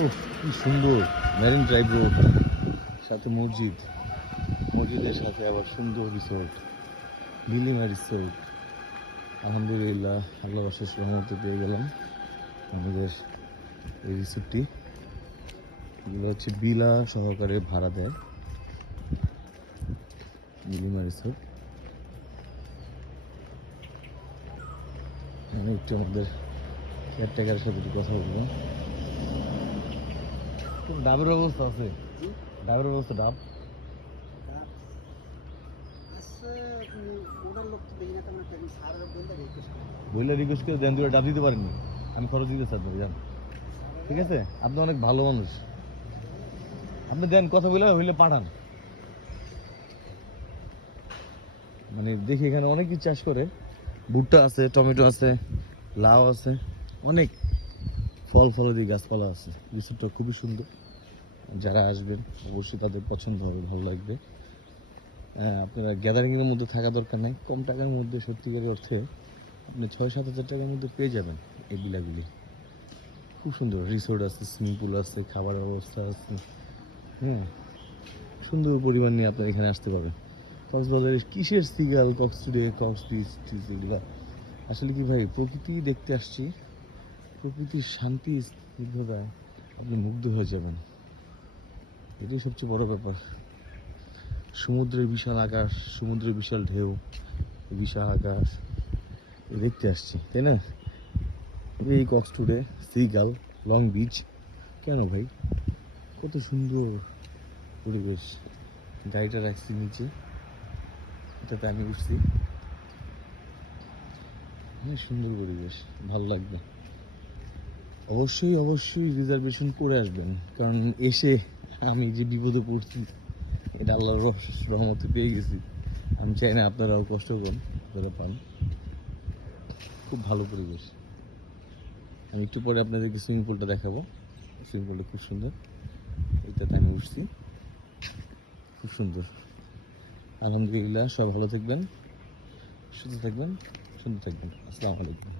ও কি সুন্দর marine drive road, সাথে মসজিদ, মসজিদের সাথে আবার সুন্দর রিসোর্ট, বিলিমা রিসোর্ট। আলহামদুলিল্লাহ, আল্লাহর অশেষ রহমতে পেয়ে গেলাম আমাদের এই রিসোর্টটি। এগুলো হচ্ছে বিলা সহকারে ভাড়া দেয়, বিলিমা রিসোর্ট। আমি একটু আমাদের কেয়ারটেকারের সাথে একটু কথা বলবো। ডাবের ব্যবস্থা আছে? ডাবের ব্যবস্থা, ডাব বইলে রিকোয়েস্ট করে দেন, দুটো ডাব দিতে পারেননি, আমি খরচ দিতে চাই আপনাকে, জান। ঠিক আছে, আপনি অনেক ভালো মানুষ, আপনি দেন, কথা বলে হইলে পাঠান। মানে দেখি এখানে অনেক কিছু চাষ করে, ভুট্টা আছে, টমেটো আছে, লাউ আছে, অনেক ফল ফলাদি গাছপালা আছে। রিসোর্টটা খুবই সুন্দর, যারা আসবেন অবশ্যই তাদের পছন্দ হবে, ভালো লাগবে। আপনারা গ্যাদারিংয়ের মধ্যে থাকা দরকার নেই, কম টাকার মধ্যে সত্যিকারের অর্থে আপনি 6-7 হাজার টাকার মধ্যে পেয়ে যাবেন এই বিলাগুলি। খুব সুন্দর রিসোর্ট আছে, সুইমিং পুল আছে, খাবার ব্যবস্থা আছে। হ্যাঁ, সুন্দর পরিমাণ নিয়ে আপনার এখানে আসতে পারবেন। কক্সবাজারের কিসের সিগাল, কক্সটুডে, কক্সবিচ এগুলা আসলে কি ভাই, প্রকৃতি দেখতে আসছি, প্রকৃতির শান্তি স্নিগ্ধতায় আপনি মুগ্ধ হয়ে যাবেন, এটাই সবচেয়ে বড় ব্যাপার। সমুদ্রের বিশাল আকাশ, সমুদ্রের বিশাল ঢেউ, বিশাল আকাশ দেখতে আসছি, তাই না? এই কক্সটুডে, সিগাল, লং বিচ, কেন ভাই, কত সুন্দর পরিবেশ। গাড়িটা রাখছি নিচে, এটাতে আমি উঠছি, অনেক সুন্দর পরিবেশ, ভালো লাগবে। অবশ্যই অবশ্যই রিজার্ভেশন করে আসবেন, কারণ এসে আমি যে বিপদে পড়ছি এটা আল্লাহর রহমতে পেয়ে গেছি। আমি চাই না আপনারাও কষ্ট করেন, আপনারা পান। খুব ভালো পরিবেশ। আমি একটু পরে আপনাদেরকে সুইমিং পুলটা দেখাবো, সুইমিং পুলটা খুব সুন্দর, এইটাতে আমি উঠছি, খুব সুন্দর। আলহামদুলিল্লাহ, সবাই ভালো থাকবেন, সুস্থ থাকবেন, সুন্দর থাকবেন। আসসালামু আলাইকুম।